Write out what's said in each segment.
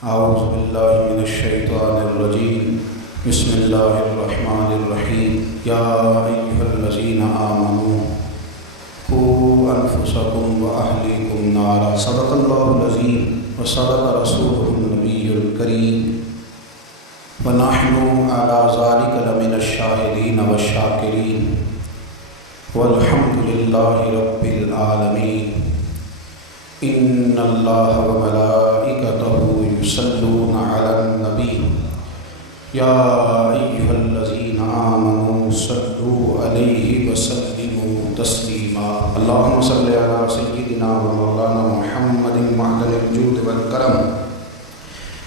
اعوذ باللہ من الشیطان الرجیم بسم اللہ الرحمن الرحیم یا ایھا الذین آمنوا قوا انفسکم واہلیکم نارا صدق اللہ العظیم وصدق رسولہ النبی الکریم ونحن علی ذلک لمن الشاہدین والشاکرین والحمد للہ رب العالمین ان اللہ وملائکتہ یصلون علی النبی یا ایھا الذین آمنوا صلوا علیہ وسلموا تسلیما اللہم صلی علی سیدنا و مولانا محمد معدن الجود والکرم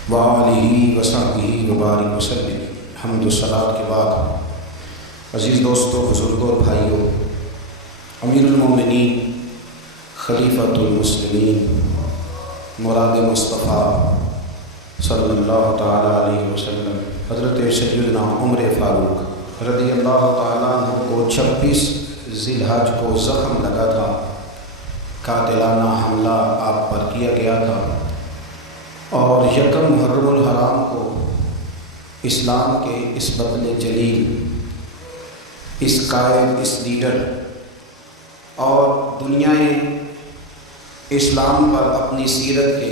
وآلہ وصحبہ وبارک وسلم۔ حمد و صلاۃ کے بعد عزیز دوستو، بزرگوں اور بھائیوں، امیر المومنین خلیفۃ المسلمین مراد مصطفیٰ صلی اللہ تعالیٰ علیہ وسلم حضرت سیدنا عمر فاروق رضی اللہ تعالیٰ عنہ کو 26 ذی الحج کو زخم لگا تھا، قاتلانہ حملہ آپ پر کیا گیا تھا، اور یکم محرم الحرام کو اسلام کے اس بطل جلیل، اس قائد، اس لیڈر اور دنیائے اسلام پر اپنی سیرت کے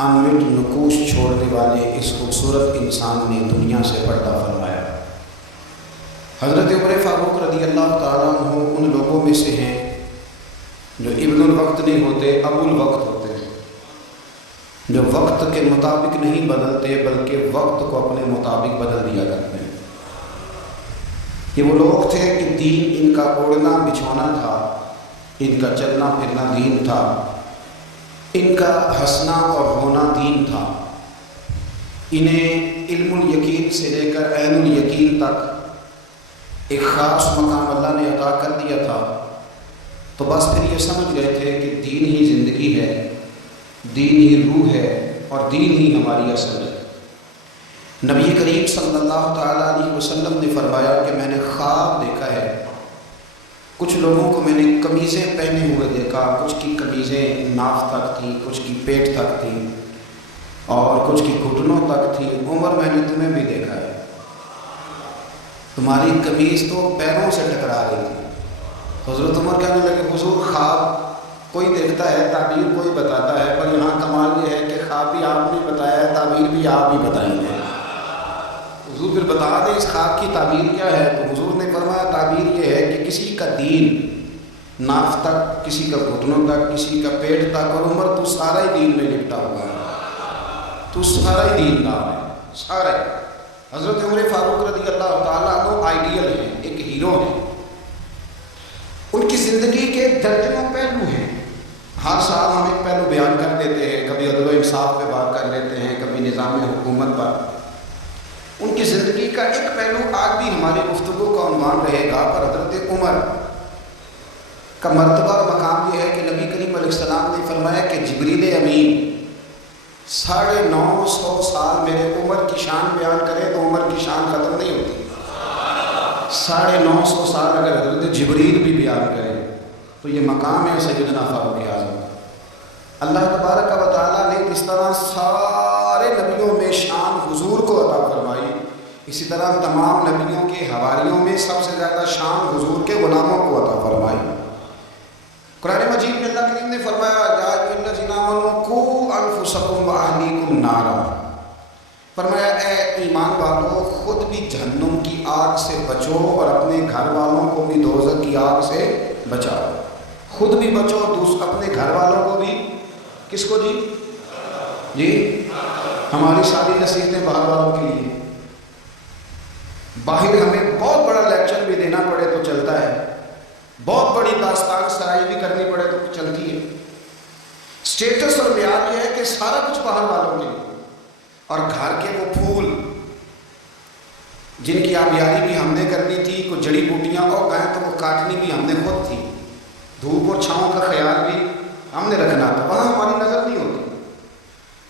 انمٹ نقوش چھوڑنے والے اس خوبصورت انسان نے دنیا سے پردہ فرمایا۔ حضرت عمر فاروق رضی اللہ تعالیٰ عنہ ان لوگوں میں سے ہیں جو ابن الوقت نہیں ہوتے، ابو الوقت ہوتے ہیں، جو وقت کے مطابق نہیں بدلتے بلکہ وقت کو اپنے مطابق بدل دیا کرتے ہیں۔ یہ وہ لوگ تھے کہ دین ان کا اوڑھنا بچھونا تھا، ان کا چلنا پھرنا دین تھا، ان کا ہنسنا اور رونا دین تھا۔ انہیں علم الیقین سے لے کر عین الیقین تک ایک خاص مقام اللہ نے عطا کر دیا تھا، تو بس پھر یہ سمجھ گئے تھے کہ دین ہی زندگی ہے، دین ہی روح ہے، اور دین ہی ہماری اصل ہے۔ نبی کریم صلی اللہ تعالیٰ علیہ وسلم نے فرمایا کہ میں نے خواب دیکھا ہے، کچھ لوگوں کو میں نے قمیضیں پہنے ہوئے دیکھا، کچھ کی قمیضیں ناف تک تھیں، کچھ کی پیٹ تک تھیں، اور کچھ کی گھٹنوں تک تھی۔ عمر، میں نے تمہیں بھی دیکھا ہے، تمہاری قمیض تو پیروں سے ٹکرا رہی تھی۔ حضرت عمر کہنے لگے، حضور خواب کوئی دیکھتا ہے، تعبیر کوئی بتاتا ہے، پر یہاں کمال یہ ہے کہ خواب بھی آپ نے بتایا ہے، تعبیر بھی آپ ہی بتائیں گے۔ حضور پھر بتا دیں اس خواب کی تعبیر کیا ہے؟ تو حضور نے فرمایا تعبیر یہ ہے کہ کسی کا دین ناف تک، کسی کا گھٹنوں تک، کسی کا پیٹ تک، اور عمر تو سارا ہی دین میں لپٹا ہوا ہے، تو سارا ہی دین دار ہے، سارا ہی۔ حضرت عمر فاروق رضی اللہ تعالیٰ عنہ آئیڈیل ہیں، ایک ہیرو ہیں۔ ان کی زندگی کے درجنوں پہلو ہیں، ہر سال ہم ایک پہلو بیان کر دیتے ہیں، کبھی عدل و انصاف پہ بات کر لیتے ہیں، کبھی نظام حکومت پر۔ ان کی زندگی کا ایک پہلو آج بھی ہماری گفتگو کا عنوان رہے گا، پر حضرت عمر کا مرتبہ اور مقام یہ ہے کہ نبی کریم علیہ السلام نے فرمایا کہ جبریل امین 950 سال میرے عمر کی شان بیان کرے تو عمر کی شان ختم نہیں ہوتی۔ 950 سال اگر حضرت جبریل بھی بیان کرے تو یہ مقام ہے سیدنا فاروق اعظم۔ اللہ تبارک و تعالیٰ نے اس طرح سارے نبیوں میں شان حضور کو عطا فرمائی، اسی طرح تمام نبیوں کے حواریوں میں سب سے زیادہ شان حضور کے غلاموں کو عطا فرمائی۔ قرآن مجید میں اللہ کریم نے فرمایا یا ایھا الذین آمنوا قوا انفسکم واہلیکم نارا، فرمایا اے ایمان والو خود بھی جہنم کی آگ سے بچو اور اپنے گھر والوں کو بھی دوزخ کی آگ سے بچاؤ۔ خود بھی بچو، اپنے گھر والوں کو بھی۔ کس کو جی ہماری ساری نصیحتیں باہر والوں کے لیے۔ باہر ہمیں بہت بڑا لیکچر بھی دینا پڑے تو چلتا ہے، بہت بڑی داستان سرائی بھی کرنی پڑے تو چلتی ہے۔ سٹیٹس اور معیار یہ ہے کہ سارا کچھ باہر والوں کے لیے، اور گھر کے وہ پھول جن کی آبیاری بھی ہم نے کرنی تھی، کچھ جڑی بوٹیاں اور گئے تو وہ کاٹنی بھی ہم نے خود تھی، دھوپ اور چھاؤں کا خیال بھی ہم نے رکھنا تھا، وہاں ہماری نظر نہیں ہوتی۔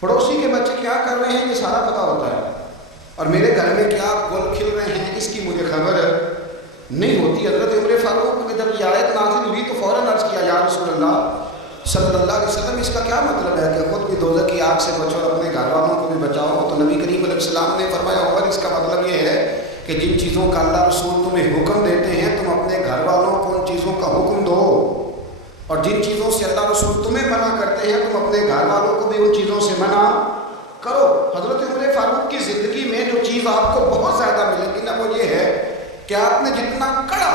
پڑوسی کے بچے کیا کر رہے ہیں یہ سارا پتہ ہوتا ہے، اور میرے گھر میں کیا گل کھل رہے ہیں اس کی مجھے خبر نہیں ہوتی۔ حضرت عمر فاروق میں جب یہ آیت نازل ہوئی تو فوراً عرض کیا یا رسول اللہ صلی اللہ علیہ وسلم اس کا کیا مطلب ہے کہ خود بھی دوزخ کی آگ سے بچو اور اپنے گھر والوں کو بھی بچاؤ؟ تو نبی کریم علیہ السلام نے فرمایا عمر اس کا مطلب یہ ہے کہ جن چیزوں کا اللہ رسول تمہیں حکم دیتے ہیں تم اپنے گھر والوں کو ان چیزوں کا حکم دو، اور جن چیزوں سے اللہ رسول تمہیں منع کرتے ہیں تم اپنے گھر والوں کو بھی ان چیزوں سے منع کرو۔ حضرت عمر فاروق کی زندگی میں جو چیز آپ کو بہت زیادہ ملے گی نا وہ یہ ہے کہ آپ نے جتنا کڑا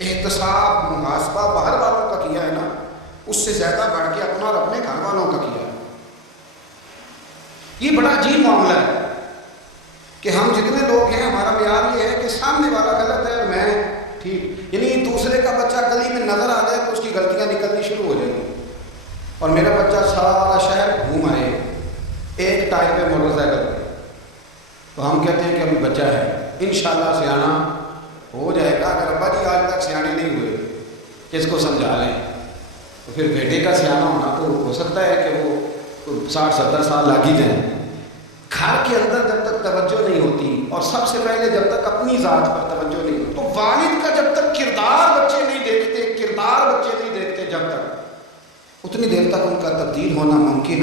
احتساب محاسبہ باہر والوں کا کیا ہے نا اس سے زیادہ بڑھ کے اپنا اور اپنے گھر والوں کا کیا ہے۔ یہ بڑا عجیب معاملہ ہے کہ ہم جتنے لوگ ہیں ہمارا معیار یہ ہے کہ سامنے والا غلط ہے اور میں ٹھیک، یعنی دوسرے کا بچہ گلی میں نظر آ جائے تو اس کی غلطیاں نکلنی شروع ہو جائیں گی، اور میرا بچہ سارا شہر گھوم آئے ایک ٹائر پہ موٹر سائیکل پہ، تو ہم کہتے ہیں کہ ابھی بچہ ہے انشاءاللہ سیانا ہو جائے گا۔ اگر ابا جی آج تک سیانے نہیں ہوئے کہ اس کو سمجھا لیں تو پھر بیٹے کا سیانا ہونا تو ہو سکتا ہے کہ وہ 60-70 سال لگ ہی جائیں۔ گھر کے اندر جب تک توجہ نہیں ہوتی اور سب سے پہلے جب تک اپنی ذات پر توجہ نہیں ہوتی، تو والد کا جب تک کردار بچے نہیں دیکھتے جب تک اتنی دیر تک ان کا تبدیل ہونا ممکن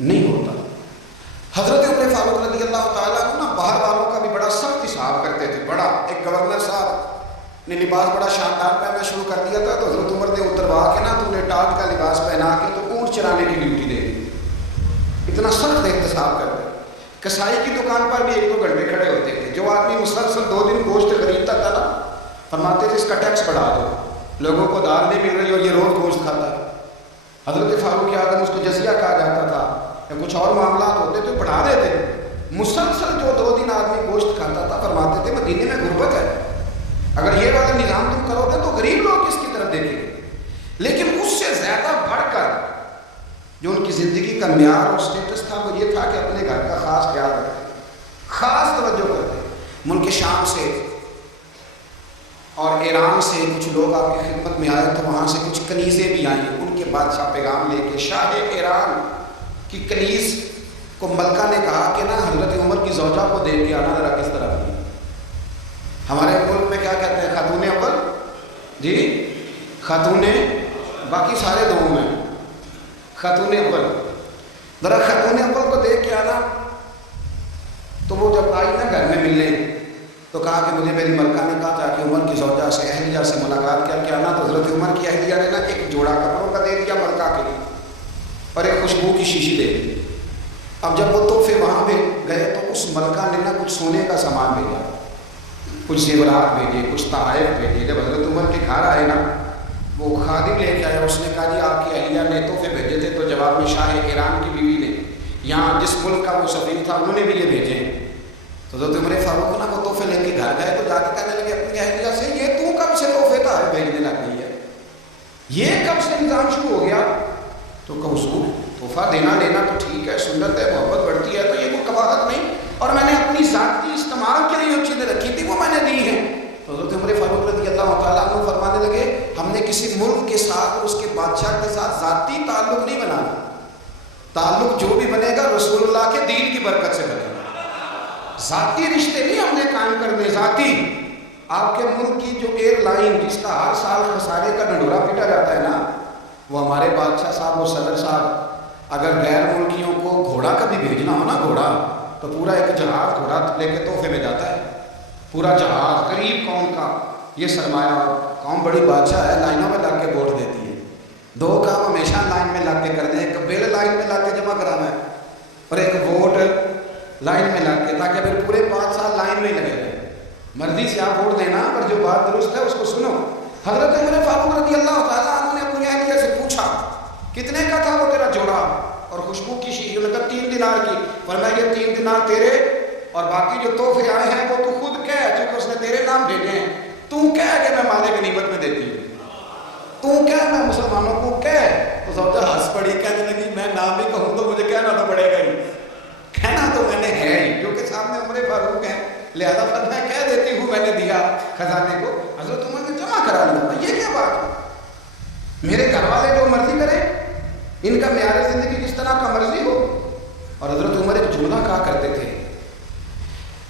نہیں ہوتا۔ حضرت عمر فاروق رضی اللہ تعالیٰ عنہ نا باہر والوں کا بھی بڑا سخت حساب کرتے تھے۔ بڑا ایک گورنر صاحب نے لباس بڑا شاندار پہننا شروع کر دیا تھا تو حضرت عمر نے اتروا کے نا تو انہیں ٹاٹ کا لباس پہنا کے تو اونٹ چرانے کی ڈیوٹی دے دی۔ اتنا سخت احتساب کرتے۔ کسائی کی دکان پر بھی 1-2 گھنٹے کھڑے ہوتے تھے۔ جو آدمی مسلسل 2 دن گوشت خریدتا تھا نا فرماتے تھے اس کا ٹیکس بڑھا دو، لوگوں کو دال نہیں مل رہی اور یہ روز گوشت کھاتا ہے۔ حضرت فاروق اعظم اس کو جزیہ کہا جاتا تھا یا کچھ اور معاملات ہوتے تو بڑھا دیتے۔ مسلسل جو 2 دن آدمی گوشت کھاتا تھا فرماتے تھے مدینے میں غربت ہے، اگر یہ والا نظام تم کرو گے تو غریب لوگ کس کی طرف دیکھیں گے۔ لیکن اس سے زیادہ بڑھ کر جو ان کی زندگی کا معیار اور سٹیٹس تھا وہ یہ تھا کہ اپنے گھر کا خاص خیال رکھتے، خاص توجہ کرتے۔ ملک شام سے اور ایران سے کچھ لوگ آپ کی خدمت میں آئے تو وہاں سے کچھ کنیزیں بھی آئیں، ان کے بادشاہ پیغام لے کے۔ شاہ ایران کی کنیز کو ملکہ نے کہا کہ نا حضرت عمر کی زوجہ کو دیکھ کے آنا ذرا کس طرح کی۔ ہمارے ملک میں کیا کہتے ہیں خاتون اول، جی خاتون، باقی سارے دونوں میں خاتون اول، ذرا خاتون اول کو دیکھ کے آنا۔ تو وہ جب آئی نا گھر میں ملنے تو کہا کہ مجھے میری ملکہ نے کہا تھا کہ عمر کی زوجہ سے اہلیہ سے ملاقات کر کے آنا۔ تو حضرت عمر کی اہلیہ نے نا ایک جوڑا کپڑوں کا دے دیا ملکہ کے لیے اور ایک خوشبو کی شیشی دے دی۔ اب جب وہ تحفے وہاں پہ گئے تو اس ملکہ نے نا کچھ سونے کا سامان بھیجا، کچھ زیورات بھیجے، کچھ تحائف بھیجے۔ جب حضرت عمر کے گھر آئے نا وہ خادم لے کے آیا، اس نے کہا جی آپ کی اہلیہ نے تحفے بھیجے تھے، تو جواب میں شاہ ایران کی بیوی نے یہاں جس ملک کا وہ سفیر تھا انہوں نے بھی یہ بھیجے ہیں۔ تو حضرت عمر فاروق نا وہ تحفے لے کے گھر گئے تو جا کے کہنے لگے اپنی اہلیہ سے یہ تو کب سے تحفے تحائف بھیجنے لگ گئی ہے، یہ کب سے نظام شروع ہو گیا؟ تو حضور تحفہ دینا لینا تو ٹھیک ہے، سنت ہے، محبت بڑھتی ہے، تو یہ کوئی قباحت نہیں، اور میں نے اپنی ذاتی استعمال کے لیے جو چیزیں رکھی تھی وہ میں نے دی ہیں۔ تو حضرت عمر فاروق رضی اللہ تعالیٰ عنہ فرمانے لگے ہم نے کسی ملک کے ساتھ اور اس کے بادشاہ کے ساتھ ذاتی تعلق نہیں بنانا، تعلق جو بھی بنے گا رسول اللہ کے دین کی برکت سے بنے گا۔ ذاتی رشتے نہیں ہم نے قائم کرنے، ذاتی۔ آپ کے ملک کی جو ایئر لائن جس کا ہر سال خسارے کا ڈنڈورا پیٹا جاتا ہے نا، وہ ہمارے بادشاہ صاحب اور صدر صاحب اگر غیر ملکیوں کو گھوڑا کبھی بھیجنا ہو نا، گھوڑا تو پورا ایک جہاز گھوڑا لے کے تحفے میں جاتا ہے، پورا جہاز غریب قوم کا یہ سرمایہ۔ قوم بڑی بادشاہ ہے، لائنوں میں لگ کے ووٹ دیتی ہے، 2 کام ہمیشہ لائن میں لگ کے کرنے، ایک بل لائن میں لگ کے جمع کرانا ہے اور ایک ووٹ لائن میں لگ کے، تاکہ پھر پورے 5 سال لائن میں ہی لگے رہے۔ مرضی سے آپ ووٹ دینا پر جو بات درست ہے اس کو سنو۔ حضرت عمر فاروق رضی اللہ تعالیٰ عنہ نے اپنی اہلیہ سے پوچھا کتنے کا تھا وہ تیرا جوڑا اور خوشبو کی شیشی؟ انہوں نے کہا 3 دینار کی۔ فرمایا یہ 3 دینار تیرے اور باقی جو تحفے آئے ہیں وہ تو خود کہہ، چونکہ اس نے تیرے نام بھیجے ہیں، تو کہہ کہ میں مالک غنیمت میں دیتی ہوں، تو کہہ میں مسلمانوں کو کہہ۔ تو زوجہ ہنس پڑی، کہنے لگی میں نام بھی کہوں تو مجھے کہنا تو پڑے گا ہی، کہنا تو میں نے ہے ہی، کیونکہ سامنے عمر فاروق ہیں، لہذا پر میں کہہ دیتی ہوں میں نے دیا خزانے کو۔ حضرت عمر نے جمع کرا لیا، یہ کیا بات ہے؟ میرے گھر والے جو مرضی کریں، ان کا معیار زندگی جس طرح کا مرضی ہو۔ اور حضرت عمر ایک جملہ کہا کرتے تھے،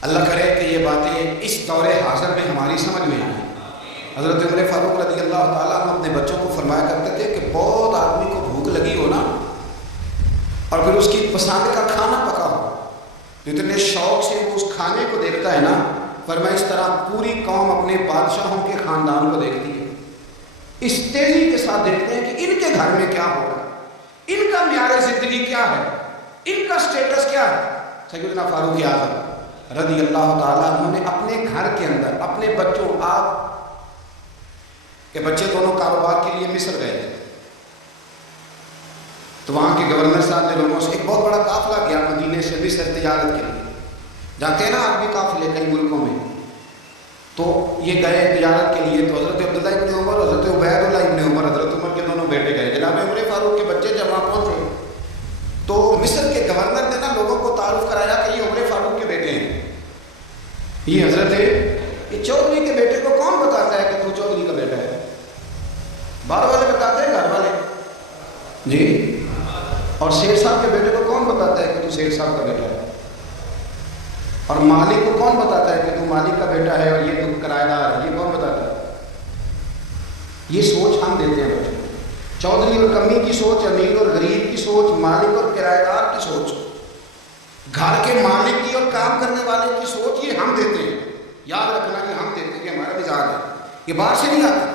اللہ کرے کہ یہ باتیں اس دور حاضر میں ہماری سمجھ میں آئیں۔ حضرت عمر فاروق رضی اللہ تعالیٰ عنہ اپنے بچوں کو فرمایا کرتے تھے کہ بہت آدمی کو بھوک لگی ہو نا اور پھر اس کی پسند کا کھانا پکا ہو، اتنے شوق سے وہ اس کھانے کو دیکھتا ہے نا، فرمایا اس طرح پوری قوم اپنے بادشاہوں کے خاندان کو دیکھتی ہے، اس تیزی کے ساتھ دیکھتے ہیں کہ ان کے گھر میں کیا ہو رہا ہے، ان کا معیار زندگی کیا ہے، ان کا سٹیٹس کیا ہے۔ سیدنا فاروق اعظم رضی اللہ تعالیٰ عنہ نے اپنے گھر کے اندر اپنے بچوں، آپ کے بچے دونوں کاروبار کے لیے مصر گئے تھے، تو وہاں کے گورنر صاحب نے لوگوں سے ایک بہت بڑا قافلہ گیا مدینے سے مصر تجارت کے لیے، جاتے ہیں نا آج بھی قافلے کئی ملکوں میں، تو یہ گئے تجارت کے لیے، تو حضرت عبداللہ ابن عمر، حضرت عبید اللہ ابن عمر، حضرت عمر کے دونوں بیٹے گئے، جناب عمر فاروق کے بچے جب وہاں پہنچے تو مصر کے گورنر نے نا لوگوں کو تعارف کرایا کہ یہ عمر فاروق کے بیٹے ہیں، یہ حضرت یہ چودھری کے بیٹے کو کون بتاتا ہے کہ تو چودھری کا بیٹا ہے؟ باہر والے بتاتے ہیں، گھر والے جی، اور شیخ صاحب کے بیٹے کو کون بتاتا ہے کہ تو شیخ صاحب کا بیٹا ہے؟ اور مالک کو کون بتاتا ہے کہ تو مالک کا بیٹا ہے اور یہ تو کرایہ دار ہے؟ یہ کون بتاتا ہے؟ یہ سوچ ہم دیتے ہیں بچوں، چودھری اور کمی کی سوچ، امیر اور غریب کی سوچ، مالک اور کرایہ دار کی سوچ، گھر کے مالک کی اور کام کرنے والے کی سوچ، یہ ہم دیتے ہیں۔ یاد رکھنا کہ ہم دیتے ہیں، کہ ہمارا مزاج ہے، یہ باہر سے نہیں آتا۔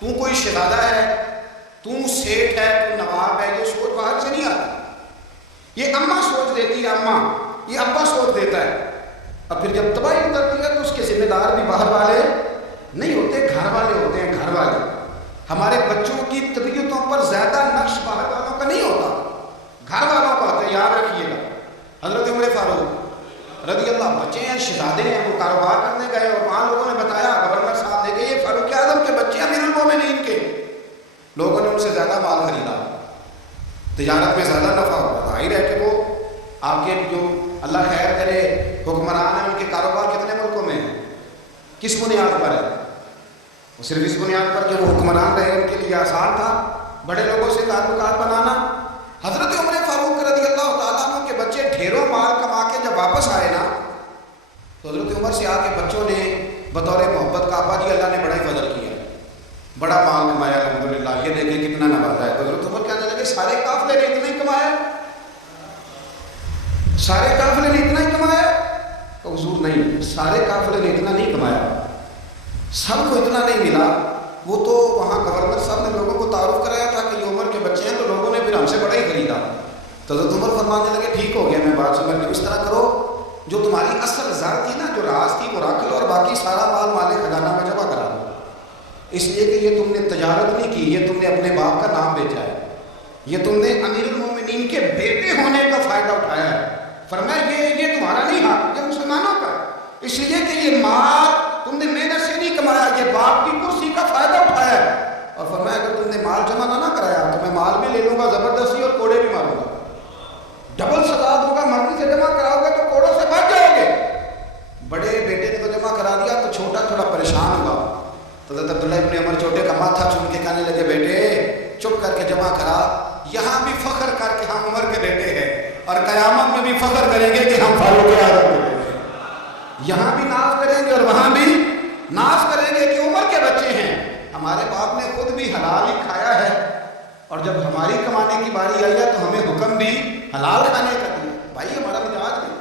تو کوئی شہزادہ ہے، تو سیٹھ ہے، تو نواب ہے، یہ سوچ باہر سے نہیں آتی، یہ اماں سوچ دیتی ہے، اماں، یہ ابا سوچ دیتا ہے۔ اور پھر جب تباہی اترتی ہے تو اس کے ذمہ دار بھی باہر والے نہیں ہوتے، گھر والے ہوتے ہیں، گھر والے۔ ہمارے بچوں کی طبیعتوں پر زیادہ نقش باہر والوں کا نہیں ہوتا، گھر والوں کا ہوتا ہے، یاد رکھیے گا۔ حضرت عمر فاروق رضی اللہ، بچے ہیں، شہزادے ہیں، وہ کاروبار کرنے گئے اور وہاں لوگوں نے بتایا، گورنر صاحب نے کہ یہ فاروق اعظم کے بچے امیر المومنین کے، لوگوں نے ان سے زیادہ مال خریدا، تجارت میں زیادہ نفع ہوا، ظاہر ہے کہ وہ آپ کے جو اللہ خیر کرے حکمران ہیں، ان کے کاروبار کتنے ملکوں میں ہیں، کس بنیاد پر ہے؟ وہ صرف اس بنیاد پر کہ وہ حکمران رہے، ان کے لیے آسان تھا بڑے لوگوں سے تعلقات بنانا۔ حضرت عمر فاروق رضی اللہ تعالیٰ عنہ کے بچے ڈھیروں مال کما کے جب واپس آئے نا، تو حضرت عمر سے آ کے بچوں نے بطور محبت کا، ابا جی اللہ نے بڑا ہی فضل کیا، بڑا مال کمایا الحمدللہ، یہ دیکھیں کتنا نوازا ہے۔ تو حضرت عمر کہنے لگے سارے قافلے نے اتنا ہی کمایا، سارے قافلے نے اتنا ہی کمایا؟ تو حضور نہیں، سارے قافلے نے اتنا نہیں کمایا، سب کو اتنا نہیں ملا۔ وہ تو وہاں گورنر صاحب نے لوگوں کو تعارف کرایا تھا کہ یہ عمر کے بچے ہیں، تو لوگوں نے پھر ہم سے بڑا ہی خریدا۔ تو حضرت عمر فرمانے لگے ٹھیک ہو گیا، میں بات سمجھ لی، اس طرح کرو جو تمہاری اصل زر تھی نا، جو راز تھی وہ رکھ لو، اور باقی سارا مال مال خزانہ میں جمع کرا دو، اس لیے کہ یہ تم نے تجارت نہیں کی، یہ تم نے اپنے باپ کا نام بیچا ہے، یہ تم نے امیر المومنین کے بیٹے ہونے کا فائدہ اٹھایا ہے۔ فرمایا یہ تمہارا نہیں حق، یہ مسلمانوں کا، اس لیے کہ یہ مال تم نے محنت سے نہیں کمایا، یہ باپ کی کرسی کا فائدہ اٹھایا ہے۔ اور فرمایا اگر تم نے مال جمع نہ کرایا تو میں مال بھی لے لوں گا زبردستی اور کوڑے بھی ماروں گا، ڈبل سزا دوں گا، مرضی سے جمع کراؤ گے تو کوڑوں سے بچ جاؤ گے۔ بڑے بیٹے نے تو جمع کرا دیا، تو چھوٹا تھوڑا پریشان ہوا، تو حضرت عبداللہ ابن عمر چھوٹے کا ماتھا چوم کے کہنے لگے بیٹے چپ کر کے جمع کرا، یہاں بھی فخر کر کے ہم عمر کے بیٹے ہیں، اور قیامت میں بھی فخر کریں گے کہ ہم فاروق اعظم کے بیٹے ہیں، یہاں بھی ناز کریں گے اور وہاں بھی ناز کریں گے کہ عمر کے بچے ہیں، ہمارے باپ نے خود بھی حلال ہی کھایا ہے، اور جب ہماری کمانے کی باری آئی ہے تو ہمیں حکم بھی حلال کھانے کا دیا۔ بھائی ہمارا مزاج نہیں،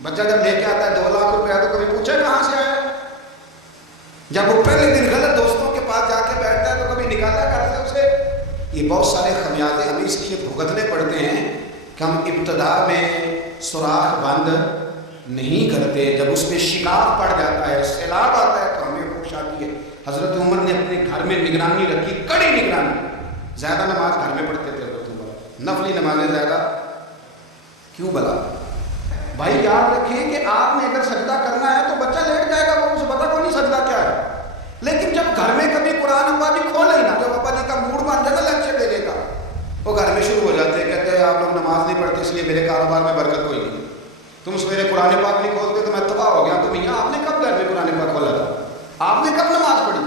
بچہ جب لے کے آتا ہے 2 لاکھ روپیہ تو کبھی پوچھے کہاں سے آیا، جب وہ پہلے دن غلط دوستوں کے پاس جا کے بیٹھتا ہے تو کبھی نکالا کرتے ہیں اسے۔ یہ بہت سارے خمیازے ہمیں اس لیے بھگتنے پڑتے ہیں کہ ہم ابتدا میں سوراخ بند نہیں کرتے، جب اس میں شکاف پڑ جاتا ہے، سیلاب آتا ہے تو ہمیں ہوش آتی ہے۔ حضرت عمر نے اپنے گھر میں نگرانی رکھی، کڑی نگرانی، زیادہ نماز گھر میں پڑھتے تھے حضرت عمر، نفلی نمازیں زیادہ کیوں بلا؟ بھائی یاد رکھیں کہ آپ نے اگر سجدہ کرنا ہے تو بچہ لیٹ جائے گا، وہ اسے پتا کوئی نہیں سجدہ کیا ہے، لیکن جب گھر میں کبھی قرآن ابا جی کھولے ہی نا، جب ابا جی کا موڈ بن جائے نا لیکچر دینے کا، وہ گھر میں شروع ہو جاتے ہیں، کہتے ہیں آپ لوگ نماز نہیں پڑھتے اس لیے میرے کاروبار میں برکت کوئی نہیں، تم سویرے قرآن پاک نہیں کھولتے تو میں تباہ ہو گیا۔ تو میاں آپ نے کب گھر میں قرآن پاک کھولا تھا؟ آپ نے کب نماز پڑھی؟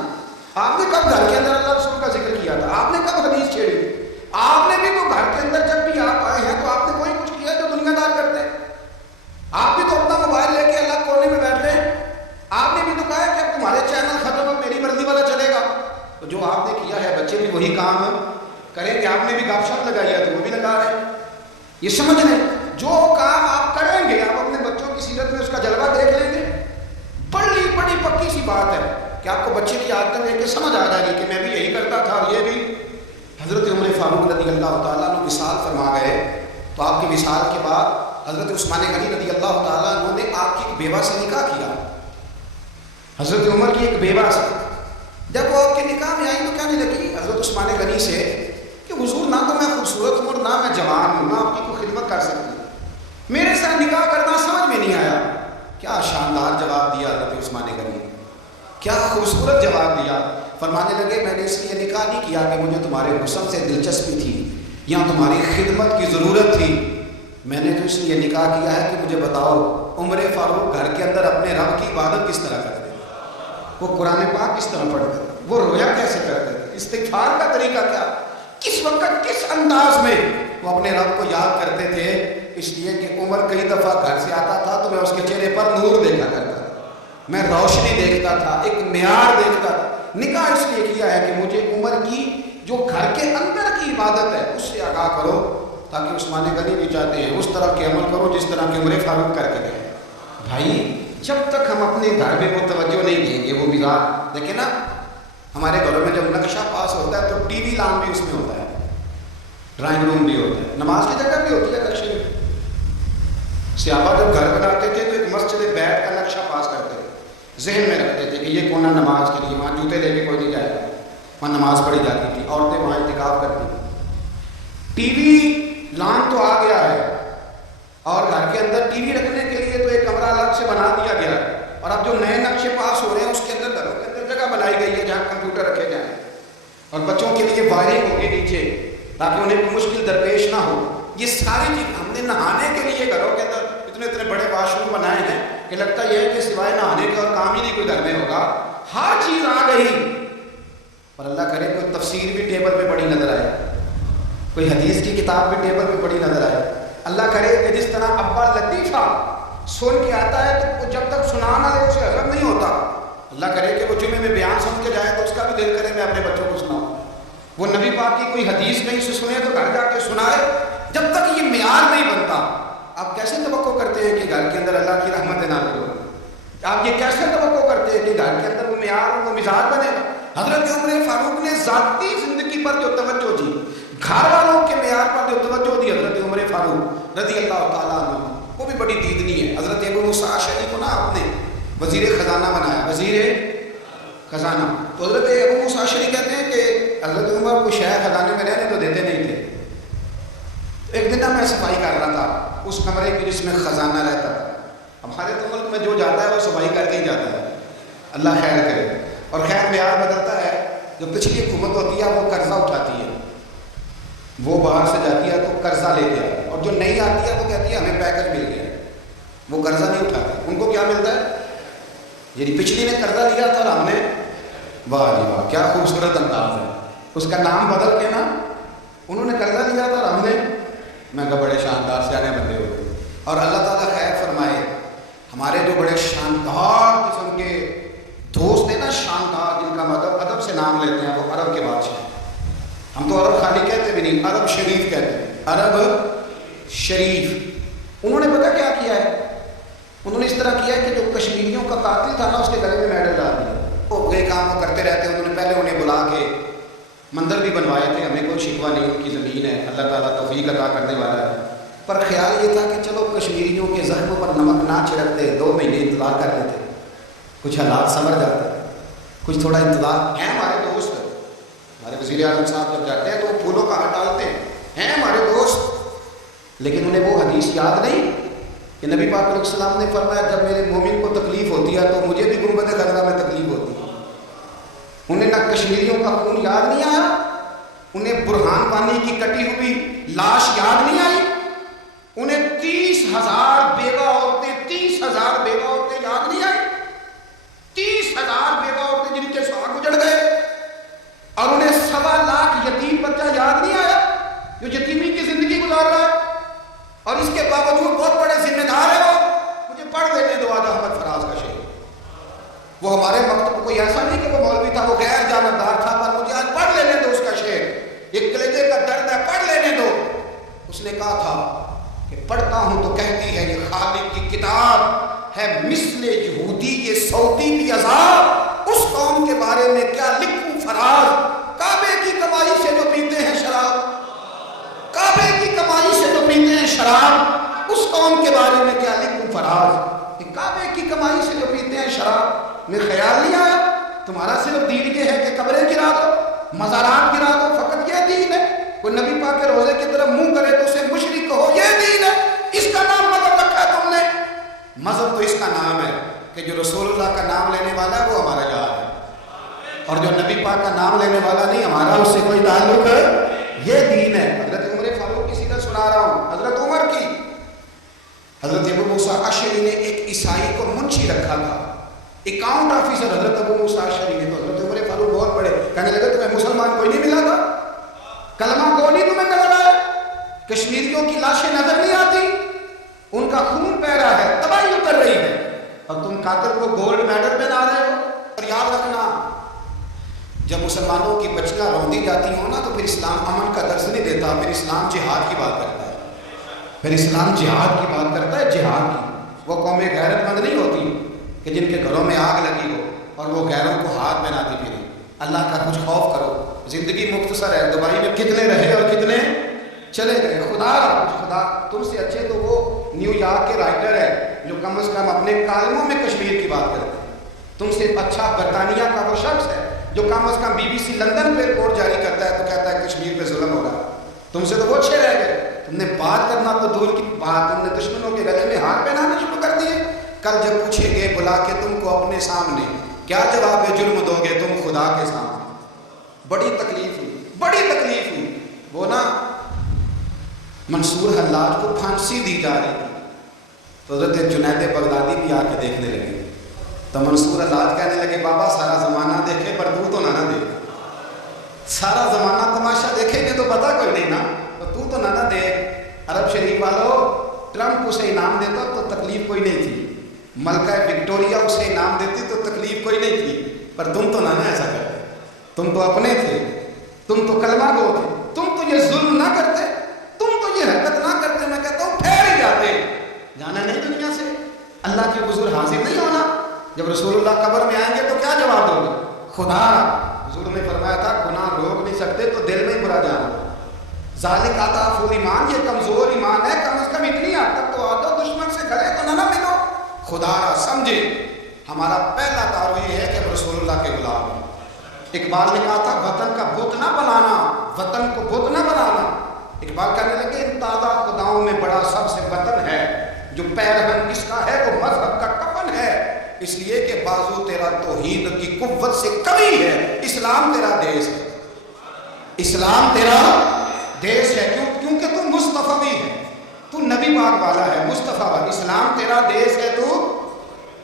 آپ نے کب گھر کے اندر اللہ رسول کا ذکر کیا تھا؟ آپ نے کب حدیث چھیڑی؟ آپ نے بھی تو گھر کے اندر جب بھی آپ آئے ہیں تو آپ نے کوئی کچھ کیا جو دنیا دار کرتے ہیں؟ آپ بھی تو اپنا موبائل لے کے اللہ کونے میں بیٹھ رہے ہیں، آپ نے بھی تو کہا کہ اب تمہارے چینل ختم، اب میری مرضی والا چلے گا، تو جو آپ نے کیا ہے بچے بھی وہی کام یہ سمجھ لیں جو کام آپ کریں گے آپ اپنے بچوں کی سیرت میں اس کا جلوہ دیکھ لیں گے. بڑی پکی سی بات ہے کہ آپ کو بچے کی عادتیں دیکھ کے سمجھ آ جائے گی کہ میں بھی یہی کرتا تھا اور یہ بھی. حضرت عمر فاروق رضی اللہ تعالیٰ عنہ وصال فرما گئے تو آپ کی وصال کے بعد حضرت عثمان غنی رضی اللہ تعالیٰ عنہ نے آپ کی ایک بیوہ سے نکاح کیا. حضرت عمر کی ایک بیوہ سے جب وہ آپ کے نکاح میں آئی تو کہنے لگی حضرت عثمان غنی سے کہ حضور نہ تو میں خوبصورت ہوں اور نہ میں جوان ہوں، نہ آپ کی کوئی خدمت کر سکتی ہوں، میرے ساتھ نکاح کرنا سمجھ میں نہیں آیا. کیا شاندار جواب دیا حضرت عثمان غنی، کیا خوبصورت جواب دیا. فرمانے لگے میں نے اس لیے نکاح نہیں کیا کہ مجھے تمہارے حسن سے دلچسپی تھی یا تمہاری خدمت کی ضرورت تھی، میں نے تو اس لیے نکاح کیا ہے کہ مجھے بتاؤ عمر فاروق گھر کے اندر اپنے رب کی عبادت کس طرح کرتے تھے، وہ قرآن پاک کس طرح پڑھتے تھے، وہ رویا کیسے کرتے تھے، استغفار کا طریقہ کیا، کس وقت کس انداز میں وہ اپنے رب کو یاد کرتے تھے. اس لیے کہ عمر کئی دفعہ گھر سے آتا تھا تو میں اس کے چہرے پر نور دیکھا کرتا تھا، میں روشنی دیکھتا تھا، ایک معیار دیکھتا تھا. نکاح اس لیے کیا ہے کہ مجھے عمر کی جو گھر کے اندر کی عبادت ہے اس سے آگاہ کرو تاکہ عثمان غنی بھی چاہتے ہیں اس طرح کے عمل کرو جس طرح کے عمر فاروق کر کے گئے. بھائی جب تک ہم اپنے گھر میں وہ توجہ نہیں دیں گے، وہ مزاج دیکھیں نا، ہمارے گھروں میں جب نقشہ پاس ہوتا ہے تو ٹی وی لان بھی اس میں ہوتا ہے، ڈرائنگ روم بھی ہوتا ہے، نماز کی جگہ بھی ہوتی ہے نقشے میں. صحابہ جب گھر بناتے تھے تو ایک مسجد بیت کا نقشہ پاس کرتے تھے، ذہن میں رکھتے تھے کہ یہ کونا نماز کے لیے، وہاں جوتے لے کے کوئی نہیں جائے گا، وہاں نماز پڑھی جاتی تھی، عورتیں وہاں اعتکاف کرتی تھیں. ٹی وی لان تو آ گیا ہے اور گھر کے اندر ٹی وی رکھنے کے لیے تو ایک کمرہ الگ سے بنا دیا گیا ہے، اور اب جو نئے نقشے پاس ہو رہے ہیں اس کے اندر گھروں کے اندر جگہ بنائی گئی ہے جہاں کمپیوٹر رکھے جائیں اور بچوں کے لیے وائرنگ ہوگی نیچے تاکہ انہیں کوئی مشکل درپیش نہ ہو. یہ ساری چیز ہم نے نہانے کے لیے گھروں کے اندر اتنے بڑے واش روم بنائے ہیں کہ لگتا یہ ہے کہ سوائے نہانے کا اور کام ہی نہیں کوئی گھر میں ہوگا. ہر چیز آ گئی، اور اللہ کرے کوئی تفسیر بھی ٹیبل پہ پڑی نظر آئے، کوئی حدیث کی کتاب بھی ٹیبل پہ پڑی نظر آئے. اللہ کرے کہ جس طرح ابا لطیفہ سن کے آتا ہے تو جب تک سنانا لے اسے ہضم نہیں ہوتا، اللہ کرے کہ وہ جمعے میں بیان سن کے جائے تو اس کا بھی دل کرے میں اپنے بچوں کو سناؤں. وہ نبی پاک کی کوئی حدیث کہیں سے سنے تو گھر جا کے سنائے. جب تک یہ معیار نہیں بنتا آپ کیسے توقع کرتے ہیں کہ گھر کے اندر اللہ کی رحمت نازل ہو؟ آپ یہ کیسے توقع کرتے ہیں کہ گھر کے اندر وہ معیار وہ مزاج بنے گا؟ حضرت عمر فاروق نے ذاتی زندگی پر جو توجہ دی، گھر والوں کے معیار پر جو توجہ دی حضرت عمر فاروق رضی اللہ تعالیٰ عنہ، وہ بھی بڑی دیدنی ہے. حضرت ابو موسیٰ اشعری کو نا آپ نے وزیر خزانہ بنایا، وزیر خزانہ. تو حضرت ابو موسیٰ اشعری کہتے ہیں کہ حضرت عمر کو شہر خزانے میں رہنے تو دیتے نہیں تھے. ایک دن میں صفائی کر رہا تھا اس کمرے کی جس میں خزانہ رہتا تھا. ہمارے تو ملک میں جو جاتا ہے وہ صفائی کر کے ہی جاتا ہے، اللہ خیر کرے. اور خیر معیار بدلتا ہے. جو پچھلی حکومت ہوتی ہے وہ قرضہ اٹھاتی ہے، وہ باہر سے جاتی ہے تو قرضہ لے کے آتی ہے، اور جو نہیں آتی ہے وہ کہتی ہے ہمیں پیکج مل گیا. وہ قرضہ نہیں اٹھاتے، ان کو کیا ملتا ہے؟ یعنی پچھلی نے قرضہ لیا تھا اور ہم نے، واہ جی واہ کیا خوبصورت انداز ہے، اس کا نام بدل کے نا انہوں نے قرضہ لیا تھا اور ہم نے، میں کہا بڑے شاندار سیانے بندے ہو گئے. اور اللہ تعالیٰ خیر فرمائے ہمارے جو بڑے شاندار قسم کے دوست ہیں نا، شاندار جن کا مطلب ادب سے نام لیتے ہیں، وہ عرب کے بادشاہ. ہم تو عرب خالی کہتے بھی نہیں، عرب شریف کہتے ہیں، عرب شریف. انہوں نے پتہ کیا کیا ہے؟ انہوں نے اس طرح کیا ہے کہ جو کشمیریوں کا قاتل تھا نا اس کے گلے میں میڈل ڈال دیا. وہ گئے کام وہ کرتے رہتے ہیں. انہوں نے پہلے انہیں بلا کے مندر بھی بنوائے تھے، ہمیں کوئی شکوہ نہیں، ان کی زمین ہے، اللہ تعالیٰ توفیق عطا کرنے والا ہے. پر خیال یہ تھا کہ چلو کشمیریوں کے زخموں پر نمک نہ چھڑکتے، 2 مہینے انتظار کر لیتے، کچھ حالات سمجھ جاتے، کچھ تھوڑا انتظار. ہیں ہمارے دوست، ہمارے وزیر اعظم صاحب جب جاتے ہیں تو وہ پھولوں کا ہاتھ ڈالتے ہیں ہمارے دوست. لیکن انہیں وہ حدیث یاد نہیں کہ نبی پاک علیہ السلام نے فرمایا جب میرے مومن کو تکلیف ہوتی ہے تو مجھے بھی گنبد خضرا میں تکلیف ہوتی ہے. انہیں نہ کشمیریوں کا خون یاد نہیں آیا، انہیں برہان وانی کی کٹی ہوئی لاش یاد نہیں آئی، انہیں 30,000 بیوہ عورتیں 30,000 بیوہ عورتیں یاد نہیں آئی، 30,000 بیوہ عورتیں جن کے سواگ اجڑ گئے. اور انہیں 1.25 یتیم بچہ یاد نہیں آیا جو یتیمی کی زندگی گزار رہا ہے. اور اس کے باوجود بہت بڑے ذمہ دار ہے وہ. مجھے پڑھ دینے دو آج احمد فراز کا شعر. وہ ہمارے مکتب کوئی ایسا نہیں کہ وہ مولوی تھا، وہ غیر جانبدار تھا، پر مجھے آج پڑھ لینے دو اس کا شعر. ایک کلیجے کا درد ہے، پڑھ لینے دو. اس نے کہا تھا کہ پڑھتا ہوں تو کہتی ہے یہ خالق کی کتاب ہے مثل یہودی یہ سعودی بھی عذاب، اس قوم کے بارے میں کیا لکھوں فراز، کعبے کی کمائی سے جو پیتے ہیں شراب، کعبے کی کمائی سے جو پیتے ہیں شراب، اس قوم کے بارے میں کیا لکھوں فراز، کہ کعبے کی کمائی سے جو پیتے ہیں شراب، میں خیال نہیں آیا تمہارا صرف دین یہ ہے کہ قبریں گرا دو، مزارات گرا دو، فقط یہ دین ہے، کوئی نبی پاک کے روزے کی طرف منہ کرے تو اسے مشرک کہو، یہ دین ہے، اس کا نام مذہب رکھا ہے تم نے؟ مذہب تو اس کا نام ہے کہ جو رسول اللہ کا نام لینے والا ہے وہ ہمارا یار ہے، اور جو نبی پاک کا نام لینے والا نہیں ہمارا اس سے کوئی تعلق ہے، یہ دین ہے۔ حضرت عمر فاروق کی سیرت سنا رہا ہوں، حضرت عمر کی، حضرت ابو موسیٰ اشعری نے ایک عیسائی کو منشی رکھا تھا، اکاؤنٹ آفیسر حضرت ابو موسیٰ اشعری نے، تو حضرت عمر فاروق بہت بڑے، کہنے لگے تمہیں مسلمان کوئی نہیں ملا تھا، کلمہ کوئی نہیں تمہیں نظر آیا، کشمیریوں کی لاشیں نظر نہیں آتی، ان کا خون بہ رہا ہے، تباہی اتر رہی ہے، اور تم قاتل کو گولڈ میڈل پہنا رہے ہو۔ اور یاد رکھنا جب مسلمانوں کی بچیاں روندی جاتی ہوں نا تو پھر اسلام امن کا درس نہیں دیتا، پھر اسلام جہاد کی بات کرتا ہے، پھر اسلام جہاد کی بات کرتا ہے، جہاد کی۔ وہ قومیں غیرت مند نہیں ہوتی کہ جن کے گھروں میں آگ لگی ہو اور وہ غیروں کو ہاتھ بناتی پھریں۔ اللہ کا کچھ خوف کرو، زندگی مختصر ہے، دبئی میں کتنے رہے اور کتنے چلے گئے، خدا تم سے اچھے تو وہ نیو یارک کے رائٹر ہے جو کم از کم اپنے کالموں میں کشمیر کی بات کرتے ہیں، تم سے اچھا برطانیہ کا وہ شخص ہے جو کم از کم BBC لندن پہ رپورٹ جاری کرتا ہے تو کہتا ہے کشمیر پہ ظلم ہو رہا ہے، تم سے تو وہ اچھے رہ گئے، تم نے بات کرنا تو دور کی بات، تم نے دشمنوں کے گلے میں ہاتھ پہنانا شروع کر دیے۔ کل جب پوچھیں گے بلا کے تم کو اپنے سامنے، کیا جواب جرم دو گے تم خدا کے سامنے؟ بڑی تکلیف ہوئی، وہ نا منصور حلاج کو پھانسی دی جا رہی تھی، تو حضرت جنید بغدادی بھی آ کے دیکھنے لگے، تو منصور حلاج کہنے لگے بابا سارا زمانہ دیکھے پر تو نہ دیکھ، سارا زمانہ تماشا دیکھے گے تو پتا کوئی نہیں نا، تو نہ دیکھ۔ عرب شریف والوں، ٹرمپ اسے انعام دیتا تو تکلیف کوئی نہیں تھی، ملکہ وکٹوریا اسے انعام دیتی تو تکلیف کوئی نہیں تھی، پر تم تو نہ ایسا کرتے، تم تو اپنے تھے، تم تو کلمہ گو تھے، تم تو یہ ظلم نہ کرتے، تم تو یہ حرکت نہ کرتے، میں کہتا ہوں ٹھہر ہی جاتے، جانا نہیں دنیا سے، اللہ کے حضور حاضر نہیں ہونا، جب رسول اللہ قبر میں آئیں گے تو کیا جواب دو گے؟ خدا، حضور نے فرمایا تھا گناہ روک نہیں سکتے تو دل میں ہی برا جانا، ذالک اضعف الایمان، یہ کمزور ایمان ہے، کم از کم اتنی حد تک تو آ جاؤ، دشمن سے گلے تو نہ ملو، خدا سمجھے۔ ہمارا پہلا تعارف یہ ہے کہ ہم رسول اللہ کے غلام ہیں۔ اقبال نے کہا تھا وطن کا بت نہ بنانا، وطن کو بت نہ بنانا، اقبال کہنے لگے ان تازہ خداؤں میں بڑا سب سے وطن ہے، جو پیرہن اس کا ہے وہ مذہب کا کفن ہے، اس لیے کہ بازو تیرا توحید کی قوت سے قوی ہے، اسلام تیرا دیس ہے، اسلام تیرا دیس ہے، کیونکہ تو مصطفی ہے، تو نبی پاک والا ہے، مصطفیٰ والا، اسلام تیرا دیس ہے، تو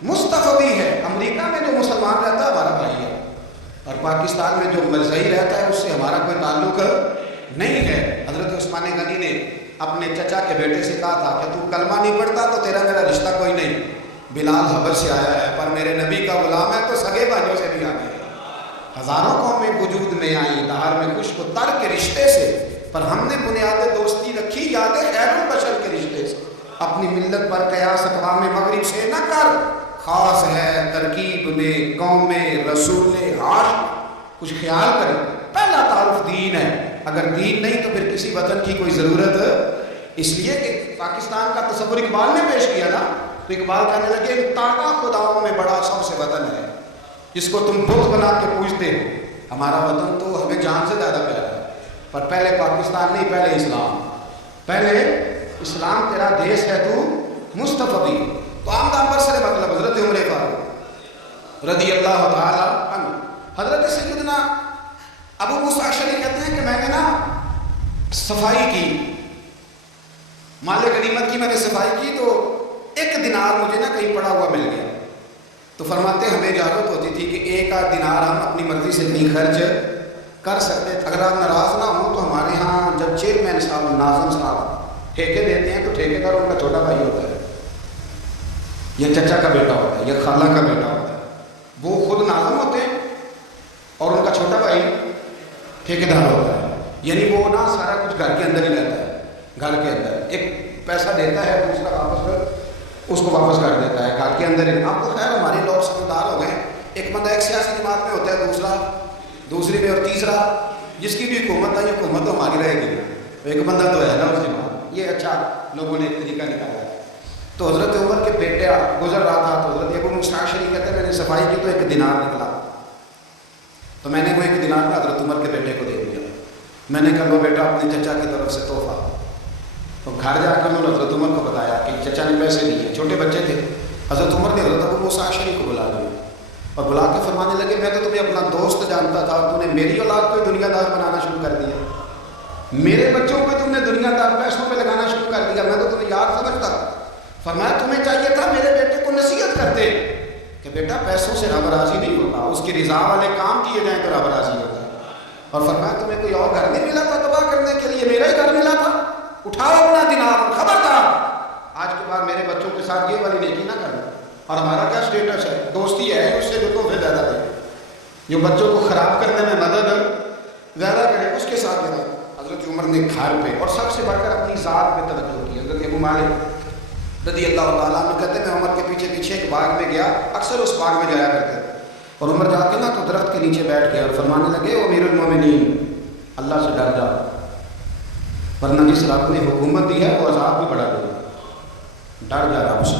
مصطفی ہے۔ امریکہ میں جو مسلمان رہتا ہے ہمارا بھائی ہے، اور پاکستان میں جو مرزائی رہتا ہے اس سے ہمارا کوئی تعلق نہیں ہے۔ حضرت عثمان غنی نے اپنے چچا کے بیٹے سے کہا تھا کہ تو کلمہ نہیں پڑھتا تو تیرا میرا رشتہ کوئی نہیں، بلال حبش سے آیا ہے پر میرے نبی کا غلام ہے تو سگے بھائیوں سے بھی آگے ہے۔ ہزاروں قومیں وجود میں آئیں دہر میں خشک و تر کے رشتے سے، پر ہم نے بنیاد دوستی رکھی یاد خیر البشر کے رشتے سے، اپنی ملت پر قیاس اقوام مغرب سے نہ کر، خاص ہے ترکیب میں قوم رسول ہاشم، کچھ خیال کریں، پہلا تعارف دین ہے، اگر دین نہیں تو پھر کسی وطن کی کوئی ضرورت، اس لیے کہ پاکستان کا تصور اقبال نے پیش کیا نا، تو اقبال کہنے لگے تازہ خداؤں میں بڑا سب سے وطن ہے، جس کو تم بت بنا کے پوجتے ہو، ہمارا وطن تو ہمیں جان سے زیادہ پیارا ہے، پر پہلے پاکستان نہیں، پہلے اسلام، پہلے اسلام تیرا دیس ہے، تو مصطفی۔ تو آمدان پر سے مطلب حضرت عمر فاروق رضی اللہ تعالی عنہ، حضرت سیدنا ابو موسیٰ اشعری کہتے ہیں کہ میں نے نا صفائی کی، مال غنیمت کی میں نے صفائی کی تو ایک دینار مجھے نا کہیں پڑا ہوا مل گیا، تو فرماتے ہمیں اجازت ہوتی تھی کہ ایک آدھ دینار ہم اپنی مرضی سے کہیں خرچ کر سکتے تھے، اگر آپ ناراض نہ ہوں تو ہمارے ہاں جب چیئرمین صاحب ناظم صاحب ٹھیکے دیتے ہیں تو ٹھیکے دار ان کا چھوٹا بھائی ہوتا ہے، یا چچا کا بیٹا ہوتا ہے، یا خالہ کا بیٹا ہوتا ہے، وہ خود ناظم ہوتے ہیں اور ان کا چھوٹا بھائی ٹھیکیدار ہوتا ہے، یعنی وہ نا سارا کچھ گھر کے اندر ہی رہتا ہے، گھر کے اندر ایک پیسہ دیتا ہے، دوسرا واپس اس کو واپس کر دیتا ہے گھر کے اندر ہی۔ اب تو خیر ہمارے لوگ سمجھدار ہو گئے، ایک بندہ ایک سیاسی جماعت میں ہوتا ہے، دوسرا دوسری میں، اور تیسرا جس کی بھی حکومت ہے، یہ حکومت تو ہماری رہے گی، ایک بندہ تو ہے نا اس جماعت۔ یہ اچھا لوگوں نے ایک طریقہ نکالا ہے۔ تو حضرت عمر کے بیٹے گزر رہا تھا، تو حضرت ابو مستعشری کہتے ہیں میں نے صفائی کی تو ایک دینار نکلا، تو میں نے وہ ایک دینار حضرت عمر کے بیٹے کو دے دیا۔ میں نے کہا لو بیٹا اپنے چچا کی طرف سے تحفہ۔ تو گھر جا کے انہوں نے حضرت عمر کو بتایا کہ چچا نے پیسے دیے، چھوٹے بچے تھے۔ حضرت عمر نے حضرت ابو مستعشری کو بلا لیا اور بلا کے فرمانے لگے میں تو تمہیں اپنا دوست جانتا تھا، تو نے میری اولاد کو دنیا دار بنانا شروع کر دیا، میرے بچوں کو تم نے دنیا دار پیسوں پہ لگانا شروع کر دیا، میں تو تمہیں یاد سمجھتا۔ فرمایا تمہیں چاہیے تھا میرے بیٹے کو نصیحت کرتے کہ بیٹا پیسوں سے رب راضی نہیں ہوتا، اس کی رضا والے کام کیے جائیں تو رب راضی ہوتا ہے۔ اور فرمایا تمہیں کوئی اور گھر نہیں ملا تھا تباہ کرنے کے لیے، میرا ہی گھر ملا تھا، اٹھاؤ اپنا دینار، خبردار آج کے بعد میرے بچوں کے ساتھ یہ والی نیکی نہ کرنا۔ اور ہمارا کیا سٹیٹس ہے، دوستی ہے اس سے جو تحفے زیادہ دے، جو بچوں کو خراب کرنے میں مدد زیادہ کرے اس کے ساتھ دینا۔ حضرت عمر نے گھر پہ اور سب سے بڑھ کر اپنی ذات پہ توجہ کی۔ حضرت ابو مالک رضی اللہ تعالیٰ عنہ کہتے ہیں میں عمر کے پیچھے پیچھے ایک باغ میں گیا، اکثر اس باغ میں جایا کرتے تھے، اور عمر جا کے نا تو درخت کے نیچے بیٹھ گئے اور فرمانے لگے او امیر المومنین اللہ سے ڈر جا، ورنہ جس رب نے حکومت دی ہے وہ عذاب بھی بڑھا دے گا، ڈر جا رب سے۔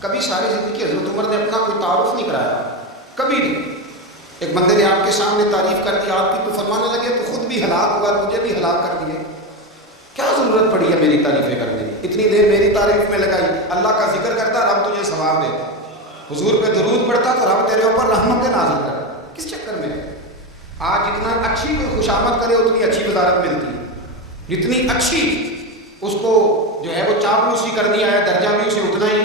کبھی ساری زندگی حضرت عمر نے اپنا کوئی تعارف نہیں کرایا، کبھی نہیں۔ ایک بندے نے آپ کے سامنے تعریف کر دی آپ کی، تو فرمانے لگے تو خود بھی ہلاک ہوا، مجھے بھی ہلاک کر دیے، کیا ضرورت پڑی ہے میری تعریفیں کرنے کی، اتنی دیر میری تعریف میں لگائی۔ اللہ کا ذکر کرتا رب تجھے ثواب دیتا، حضور پہ درود پڑھتا تو رب تیرے اوپر رحمت نازل کرتا، کس چکر میں؟ آج جتنا اچھی کوئی خوشامد کرے اتنی اچھی وزارت ملتی ہے، جتنی اچھی اس کو جو ہے وہ چاپلوسی کرنی ہے درجہ بھی اسے اتنا ہی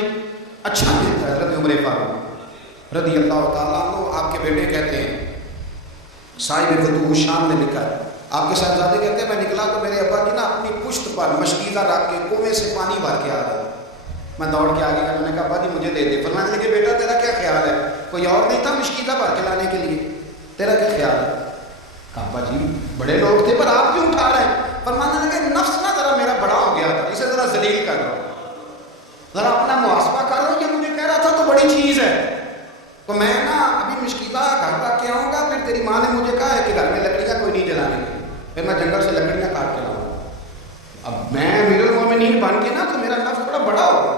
اچھا ملتا ہے۔ حضرت عمر فاروق رضی اللہ تعالیٰ عنہ آپ کے بیٹے کہتے ہیں، صاحب فتوح شام نے لکھا ہے، آپ کے صاحبزادے کہتے ہیں میں نکلا تو میرے ابا کی نا اپنی پشت پر مشکیزہ رکھ کے کنویں سے پانی بھر کے آ رہا ہے، میں دوڑ کے آ گیا، میں نے کہا ابا جی مجھے دے دے۔ فرمانے لگے بیٹا تیرا کیا خیال ہے، کوئی اور نہیں تھا مشکیزہ بھر کے لانے کے لیے، تیرا کیا خیال ہے؟ کہا ابا جی بڑے لوگ تھے پر آپ کیوں اٹھا رہے ہیں؟ فرمانے لگے نفس نا ذرا میرا بڑا ہو گیا تھا، اسے ذرا ذلیل کر رہا ہوں، ذرا اپنا محاسبہ کر رہا ہوں، یہ مجھے کہہ رہا تھا تو بڑی چیز ہے، تو میں نا ابھی مشکیزہ گھر رکھ کے آؤں گا، پھر تیری ماں نے مجھے کہا ہے کہ گھر میں لکڑیاں کوئی نہیں جلانے کی، پھر میں جنگل سے لکڑیاں کاٹ کے لاؤں گا۔ اب میں امیر المومنین بن کے نا تو میرا نفس بڑا بڑا ہوگا۔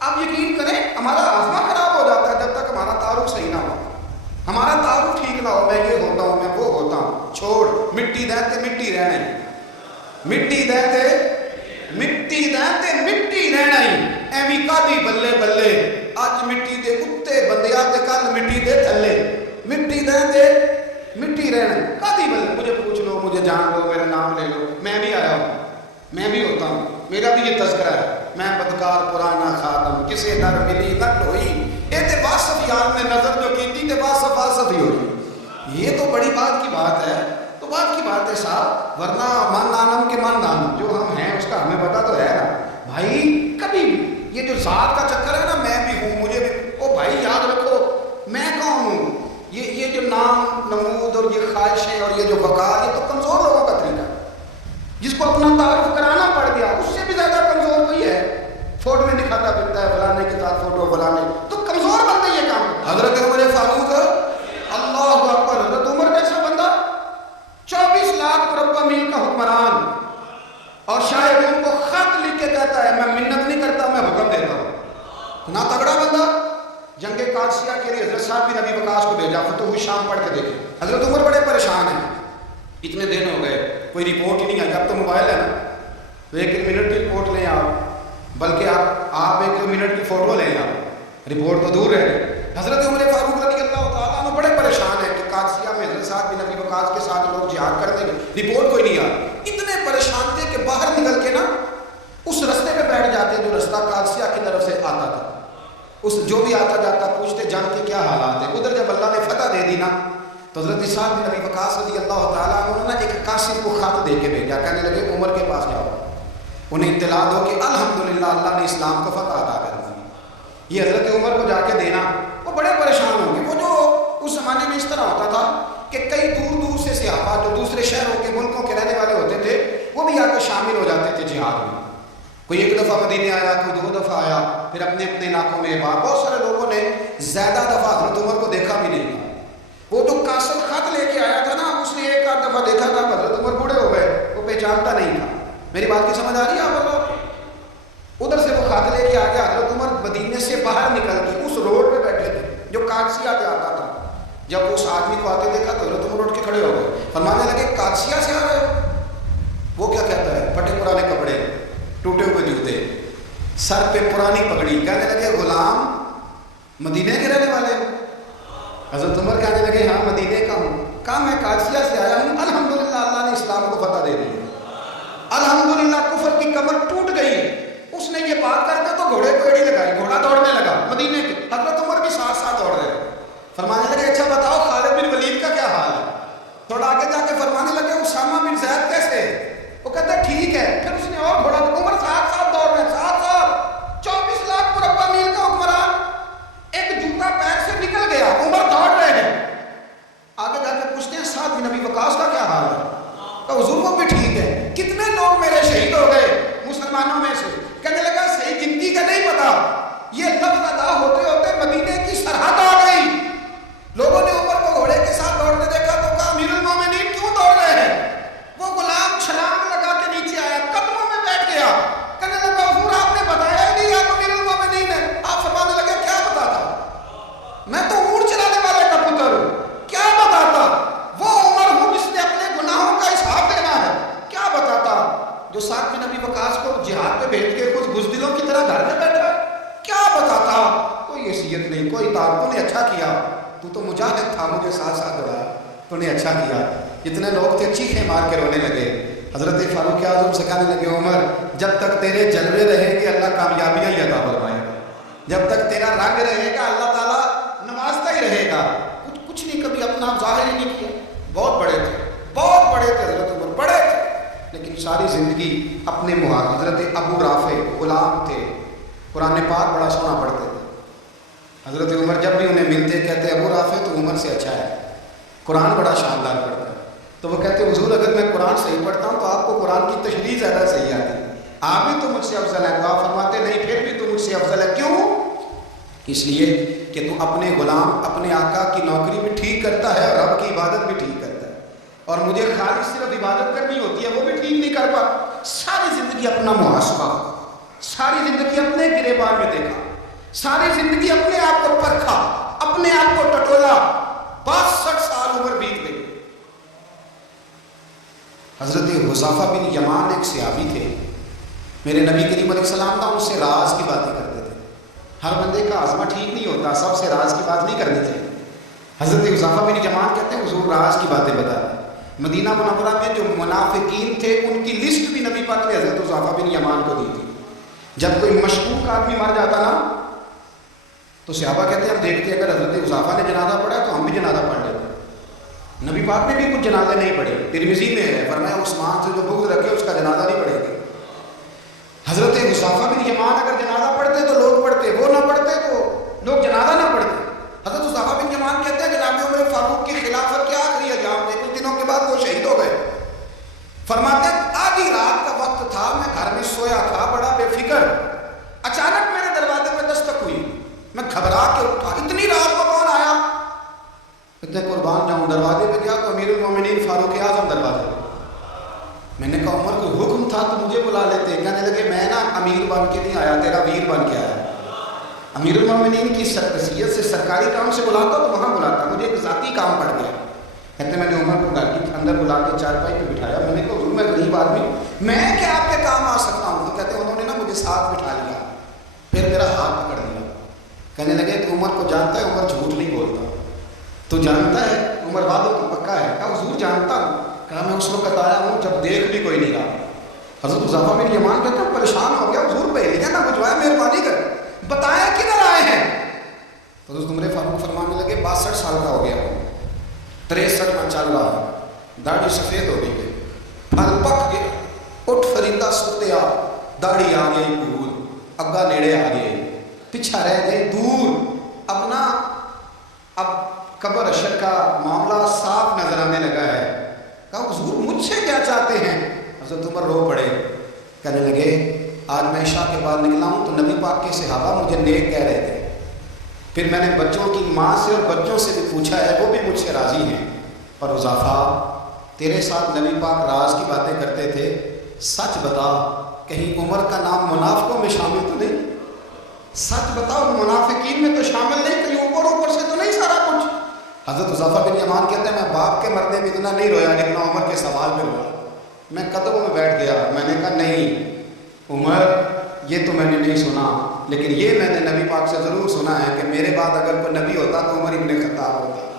اب یقین کریں ہمارا آزما خراب ہو جاتا ہے جب تک ہمارا تعارف صحیح نہ ہو، ہمارا تعارف ٹھیک نہ ہو، میں یہ ہوتا ہوں میں وہ ہوتا ہوں، چھوڑ مٹی دہتے مٹی رہنا ہی، مٹی دہتے مٹی رہنا ہی، ایویں کادی بلے بلے اج مٹی دے کتے بندیا تے کل مٹی دے تھلے، مٹی دہتے مٹی رہنا کادی بلے، مجھے پوچھ لو مجھے جان لو میرا نام لے لو، میں بھی آیا ہوں، میں بھی ہوتا ہوں، میرا بھی یہ تذکرہ ہے، میں بدکار پرانا خاتم کسے در ملی نہ ہوئی، اے تے واصف یار نے نظر جو کی تھی تے واصف واصف ہی ہوئی۔ یہ تو بڑی بات کی بات ہے، تو بات کی بات ہے صاحب، ورنہ من نانم کے من نانم جو ہم ہیں اس کا ہمیں پتا تو ہے نا بھائی، کبھی بھی یہ جو ذات کا چکر ہے نا میں بھی ہوں مجھے بھی، او بھائی یاد رکھو میں کون ہوں، یہ جو نام نمود اور یہ خواہشیں اور یہ جو وقار، یہ تو کمزور لوگوں کا طریقہ ہے، جس کو اپنا تعارف کرانا پڑ گیا اس سے بھی زیادہ کمزور کوئی ہے، فوٹو میں دکھاتا پھرتا ہے فلانے کے ساتھ فوٹو فلانے، تو کمزور بندے یہ کام۔ حضرت عمر فاروق اللہ اکبر، حضرت عمر کیسا بندہ، 24 لاکھ مربع میل کا حکمران، اور شاید ان کو خط لکھ کے کہتا ہے میں منت نہیں کرتا میں حکم دیتا ہوں، اتنا تگڑا بندہ۔ جنگ قادسیہ کے لیے حضرت صاحب بن ابی وقاص کو بھیجا، فتوح شام پڑھ کے دیکھیں، حضرت عمر بڑے پریشان ہیں، اتنے دن ہو گئے کوئی رپورٹ ہی نہیں آئی، اب تو موبائل ہے نا تو 1 منٹ کی رپورٹ لیں آپ، بلکہ آپ 1 منٹ کی فوٹو لیں آپ، رپورٹ تو دور رہ گئے۔ حضرت عمر فاروق رضی اللہ تعالیٰ عنہ بڑے پریشان ہیں کہ قادسیہ میں حضرت صاحب بن ابی وقاص کے ساتھ لوگ جہاد کرتے گئے، رپورٹ کوئی نہیں آئی، اتنے پریشان تھے کہ باہر نکل کے نا اس رستے پہ بیٹھ جاتے جو رستہ قادسیہ کی طرف سے آتا تھا، اس جو بھی آتا جاتا پوچھتے جنگ کے کیا حالات ہیں۔ ادھر جب اللہ نے فتح دے دی نا تو حضرت صاحب بن ابی وقاص رضی اللہ تعالیٰ عنہ نے ایک قاصد کو خط دے کے بھیجا، کہنے لگے عمر کے پاس جاؤ انہیں اطلاع دو کہ الحمدللہ اللہ نے اسلام کو فتح عطا کر دی۔ یہ حضرت عمر کو جا کے دینا، وہ بڑے پریشان ہوں گے۔ وہ جو اس زمانے میں اس طرح ہوتا تھا کہ کئی دور دور سے صحابہ جو دوسرے شہروں کے ملکوں کے رہنے والے ہوتے تھے وہ بھی آ کے شامل ہو جاتے تھے جہاد میں. کوئی ایک دفعہ مدینے آیا, کوئی 2 دفعہ آیا, پھر اپنے اپنے علاقوں میں. بہت سارے لوگوں نے زیادہ دفعہ حضرت عمر کو دیکھا بھی نہیں. وہ جو قاصد خط لے کے آیا تھا نا, اس نے ایک آدھ دفعہ دیکھا تھا, حضرت عمر بوڑھے ہو گئے, وہ پہچانتا نہیں تھا. میری بات کی سمجھ آ رہی ہے آپ لوگ؟ ادھر سے وہ خط لے کے آ گیا. حضرت عمر مدینے سے باہر نکل کے اس روڈ پہ بیٹھے تھے جو قادسیہ سے آتا تھا. جب اس آدمی کو آتے دیکھا تو حضرت عمر اٹھ کے کھڑے ہو گئے, فرمانے لگے قادسیہ سے آ رہے ہو؟ وہ کیا کہتا ہے؟ پھٹے پرانے کپڑے, ٹوٹے ہوئے جوتے, سر پہ پرانی پگڑی. کہنے لگے غلام مدینے کے رہنے والے ہو؟ حضرت عمر کہنے لگے ہاں مدینے کا ہوں. کہا میں قادسیہ سے آیا ہوں. الحمدللہ اللہ نے اسلام کو فتح دے دی, الحمدللہ کفر کی کمر ٹوٹ گئی. اس نے یہ بات کر کے تو گھوڑے کو ایڑی لگائی, گھوڑا دوڑنے لگا مدینے کے. حضرت عمر بھی ساتھ ساتھ دوڑ رہے. فرمانے لگے اچھا بتاؤ خالد بن ولید کا کیا حال ہے؟ تھوڑا آگے جا کے فرمانے لگے اسامہ بن زید کیسے؟ وہ کہتا ہے ٹھیک ہے. پھر اس نے اور گھوڑا, عمر ساتھ ساتھ دوڑ رہے, ساتھ ساتھ. 24 لاکھ مربع میل کا حکمران, ایک جوتا پیر سے نکل گیا, عمر دوڑ رہے ہیں. آگے جا کے پوچھتے ہیں سعد بن ابی وقاص کا کیا حال ہے؟ کہ حضور وہ بھی ٹھیک ہے. کتنے لوگ میرے شہید ہو گئے مسلمانوں میں سے؟ کہنے لگا صحیح گنتی کا نہیں پتا. یہ لفظ ادا ہوتے ہوتے مدینے کی سرحد آ گئی. لوگوں نے عمر کو گھوڑے کے ساتھ دوڑتے دیکھا تو کہا امیر المومنین کیوں دوڑ رہے ہیں؟ وہ غلام چھلانگ لگا کے نیچے آیا, قدموں میں بیٹھ گیا. کہنے لگا حضور آپ نے بتایا ہی نہیں آپ امیر المومنین ہیں. آپ فرمانے لگے کیا بتاتا؟ میں تو اونٹ چلانے والے کا پتر ہوں, کیا بتاتا؟ وہ عمر ہوں جس نے اپنے گناہوں کا حساب دینا ہے. کیا بتاتا؟ جو سعد بن ابی وقاص کو جہاد پہ بھیج کے کچھ بزدلوں کی طرح گھر میں بیٹھا. کیا بتاتا؟ کوئی حیثیت نہیں, کوئی تعلق. تو نے اچھا کیا, تو مجاہد تھا, مجھے ساتھ ساتھ دوڑایا, تو نے اچھا کیا. جتنے لوگ تھے چیخیں مار کے رونے لگے. حضرت فاروق اعظم سے کہنے لگے عمر جب تک تیرے جلوے رہیں گے اللہ کامیابیاں ہی عطا فرمائے گا. جب تک تیرا رنگ رہے گا اللہ تعالیٰ نوازتا ہی رہے گا. کچھ نہیں کبھی اپنا ظاہر ہی نہیں کیا. بہت بڑے تھے, بہت بڑے تھے حضرت عمر, بڑے تھے, لیکن ساری زندگی اپنے محاذ. حضرت ابو رافع غلام تھے, قرآن پاک بڑا سونا پڑھتے تھے. حضرت عمر جب بھی انہیں ملتے کہتے ابو رافع تو عمر سے اچھا ہے, قرآن بڑا شاندار پڑھتا ہے. تو وہ کہتے حضور اگر میں قرآن صحیح پڑھتا ہوں تو آپ کو قرآن کی تشریح زیادہ صحیح آتی ہے, آپ بھی تو مجھ سے افضل ہے. تو آپ فرماتے نہیں پھر بھی تو مجھ سے افضل ہے. کیوں؟ اس لیے کہ تو اپنے غلام اپنے آقا کی نوکری بھی ٹھیک کرتا ہے اور رب کی عبادت بھی ٹھیک کرتا ہے, اور مجھے خالی صرف عبادت کرنی ہوتی ہے وہ بھی ٹھیک نہیں کر پاتا. ساری زندگی اپنا محاسبہ, ساری زندگی اپنے گریبان میں دیکھا, ساری زندگی اپنے آپ کو پرکھا, اپنے آپ کو ٹٹولا. 62 سال عمر بیت گئی. حضرت حذیفہ بن یمان ایک صحابی تھے, میرے نبی کریم علیہ السلام کا ان سے راز کی باتیں کرتے تھے. ہر بندے کا عزمہ ٹھیک نہیں ہوتا, سب سے راز کی بات نہیں کرنی چاہیے. حضرت حذیفہ بن یمان کہتے ہیں حضور راز کی باتیں بتا. مدینہ منورہ میں جو منافقین تھے ان کی لسٹ بھی نبی پاک نے حضرت حذیفہ بن یمان کو دی تھی. جب کوئی مشکوک آدمی مر جاتا نا تو صحابہ کہتے ہیں ہم دیکھتے ہیں اگر حضرت حذیفہ نے جنازہ پڑھا تو ہم بھی جنازہ پڑھ لیتے. نبی پاک نے بھی کچھ جنازے نہیں پڑھے. ترمذی میں ہے, فرمایا عثمان سے جو بغض رکھے اس کا جنازہ نہیں پڑھے گا. حضرت حذیفہ بن یمان اگر جنازہ پڑھتے تو لوگ پڑھتے, وہ نہ پڑھتے تو لوگ جنازہ نہ پڑھتے. حضرت حذیفہ بن یمان کہتے ہیں جناب عمر فاروق کی خلافت کے آخری ایام میں کچھ دنوں کے بعد وہ شہید ہو گئے. فرماتے آدھی رات کا وقت تھا, میں گھر میں سویا تھا بڑا بے فکر, اچانک میرے دروازے میں دستک ہوئی, میں گھبرا کے اٹھا. اتنی رات کو کون آیا؟ کہتے قربان جاؤں, دروازے پہ گیا تو امیر المومنین فاروق اعظم دروازے پہ. میں نے کہا عمر کوئی حکم تھا تو مجھے بلا لیتے. کہنے لگے میں نا امیر بن کے نہیں آیا, تیرا ویر بن کے آیا. امیر المومنین کی سرکسیت سے سرکاری کام سے بلاتا تو وہاں بلاتا, مجھے ایک ذاتی کام پڑ گیا. کہتے میں نے عمر کو گھر کے اندر بلا کے چارپائی پہ بٹھایا. میں نے کہا حضور میں غریب آدمی, میں کیا آپ کے کام آ سکتا ہوں؟ تو کہتے انہوں نے نا مجھے ساتھ بٹھا لیا, پھر میرا ہاتھ پکڑ لیا. کہنے لگے تو عمر کو جانتا ہے؟ عمر جھوٹ نہیں بولتا. تو جانتا ہے عمر وعدوں کا پکا ہے؟ کہا حضور جانتا ہوں. کہا میں اس وقت آیا ہوں جب دیکھ بھی کوئی نہیں رہا. حضرت حذیفہ بن یمان کہتے ہیں پریشان ہو گیا, حضور بھیجا نہ بجھوایا, مہربانی کر بتائیں کدھر آئے ہیں. تو حضرت عمر فاروق فرمانے لگے 62 سال کا ہو گیا ہوں, 63 میں چل رہا ہے, داڑھی سفید ہو گئی ہے, پھل پک گیا, اٹھ فریدا ستیا, داڑھی آ گئی پور, اگا نیڑے آ گئے, پیچھا رہ گئے دور. اپنا اب قبر اشر کا معاملہ صاف نظر آنے لگا ہے. کہا حضور مجھ سے کیا چاہتے ہیں؟ حضرت عمر رو پڑے، کہنے لگے آج میں عشاء کے بعد نکلا ہوں تو نبی پاک کے صحابہ مجھے نیک کہہ رہے تھے، پھر میں نے بچوں کی ماں سے اور بچوں سے بھی پوچھا ہے، وہ بھی مجھ سے راضی ہیں، اور حذیفہ تیرے ساتھ نبی پاک راز کی باتیں کرتے تھے، سچ بتا کہیں عمر کا نام منافقوں میں شامل تو نہیں؟ سچ بتاؤ منافقین میں تو شامل نہیں، کہیں اوپر سے تو نہیں سارا کچھ؟ حضرت حذیفہ بن یمان کہتے ہیں میں باپ کے مرنے میں اتنا نہیں رویا جتنا عمر کے سوال میں رویا۔ میں قدموں میں بیٹھ گیا، میں نے کہا نہیں عمر یہ تو میں نے نہیں سنا، لیکن یہ میں نے نبی پاک سے ضرور سنا ہے کہ میرے بعد اگر کوئی نبی ہوتا تو عمر ابن خطاب ہوتا۔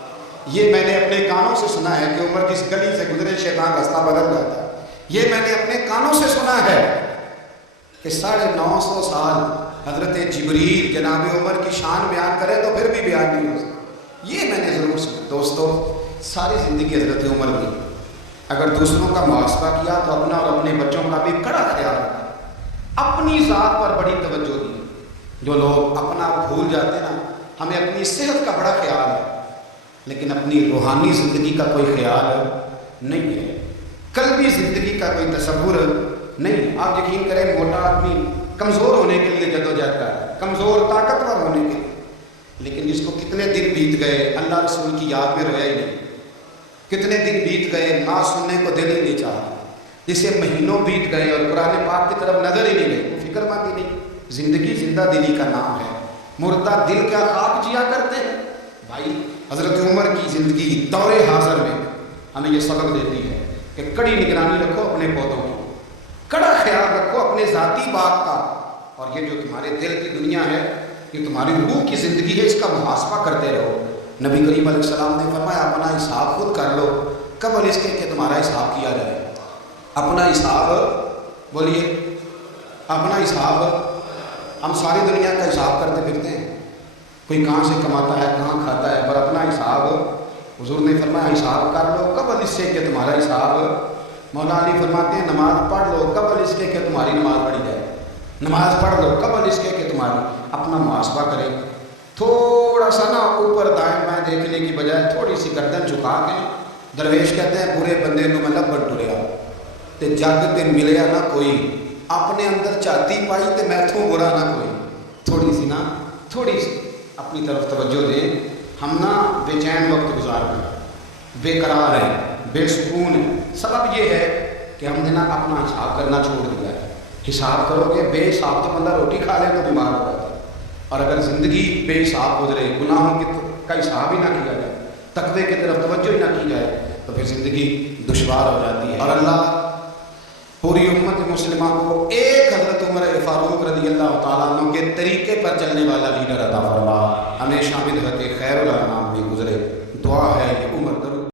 یہ میں نے اپنے کانوں سے سنا ہے کہ عمر جس گلی سے گزرے شیطان راستہ بدل جاتا ہے۔ یہ میں نے اپنے کانوں سے سنا ہے کہ 950 سال حضرت جبریل جناب عمر کی شان بیان کرے تو پھر بھی بیان نہیں ہو سکتا، یہ میں نے ضرور سنا۔ دوستو ساری زندگی حضرت عمر کی اگر دوسروں کا محاسبہ کیا تو اپنا اور اپنے بچوں کا بھی کڑا خیال رکھا، اپنی ذات پر بڑی توجہ دی۔ جو لوگ اپنا بھول جاتے نا، ہمیں اپنی صحت کا بڑا خیال ہے لیکن اپنی روحانی زندگی کا کوئی خیال نہیں ہے، قلبی زندگی کا کوئی تصور نہیں۔ آپ یقین کریں موٹا آدمی کمزور ہونے کے لیے جدوجہد کرتا ہے، کمزور طاقتور ہونے کے لیے، لیکن جس کو کتنے دن بیت گئے اللہ رسول کی یاد میں رویا ہی نہیں، کتنے دن بیت گئے نہ سننے کو دل ہی نہیں چاہا، جسے مہینوں بیت گئے اور قرآن پاک کی طرف نظر ہی نہیں گئی، وہ فکر مند ہی نہیں۔ زندگی زندہ دلی کا نام ہے، مردہ دل کیا خاک جیا کرتے ہیں بھائی۔ حضرت عمر کی زندگی دور حاضر میں ہمیں یہ سبق دیتی ہے کہ کڑی نگرانی رکھو اپنے پودوں کی، کڑا خیال رکھو اپنے ذاتی بات کا، اور یہ جو تمہارے دل کی دنیا ہے یہ تمہاری روح کی زندگی ہے، اس کا محاسبہ کرتے رہو۔ نبی کریم علیہ السلام نے فرمایا اپنا حساب خود کر لو قبل اس کے کہ تمہارا حساب کیا جائے۔ اپنا حساب بولیے، اپنا حساب، ہم ساری دنیا کا حساب کرتے پھرتے ہیں، کوئی کہاں سے کماتا ہے کہاں کھاتا ہے، پر اپنا حساب حضور نے فرمایا حساب کر لو قبل اس سے کہ تمہارا حساب، مولا علی فرماتے ہیں نماز پڑھ لو قبل اس کے کہ تمہاری نماز پڑھی جائے، نماز پڑھ لو قبل اس کے کہ تمہاری، اپنا محاسبہ کرے، تھوڑا سا نا اوپر دائیں بائیں دیکھنے کی بجائے تھوڑی سی گردن جھکا کے، درویش کہتے ہیں پورے بندے نو میں لبن ٹریا تے جگ تے ملیا نہ کوئی، اپنے اندر چاہتی پائی تے میں تھوں برا نہ کوئی، تھوڑی سی نا تھوڑی سی اپنی طرف توجہ دیں۔ ہم نا بے چین وقت گزار رہے ہیں، بے قرار ہیں، بے سکون ہیں، سبب یہ ہے کہ ہم نے نا اپنا حساب کرنا چھوڑ دیا ہے۔ حساب کرو گے بے حساب تو بندہ روٹی کھا لے تو بیمار ہو جاتا ہے، اور اگر زندگی بے حساب گزرے، گناہوں کا حساب ہی نہ کیا جائے، تقوی کی طرف توجہ ہی نہ کی جائے تو پھر زندگی دشوار ہو جاتی ہے۔ اور اللہ پوری امت مسلمہ کو ایک حضرت عمر فاروق رضی اللہ تعالیٰ عنہ کے طریقے پر چلنے والا لیڈر عطا فرما، ہمیشہ بدعت خیر الانام میں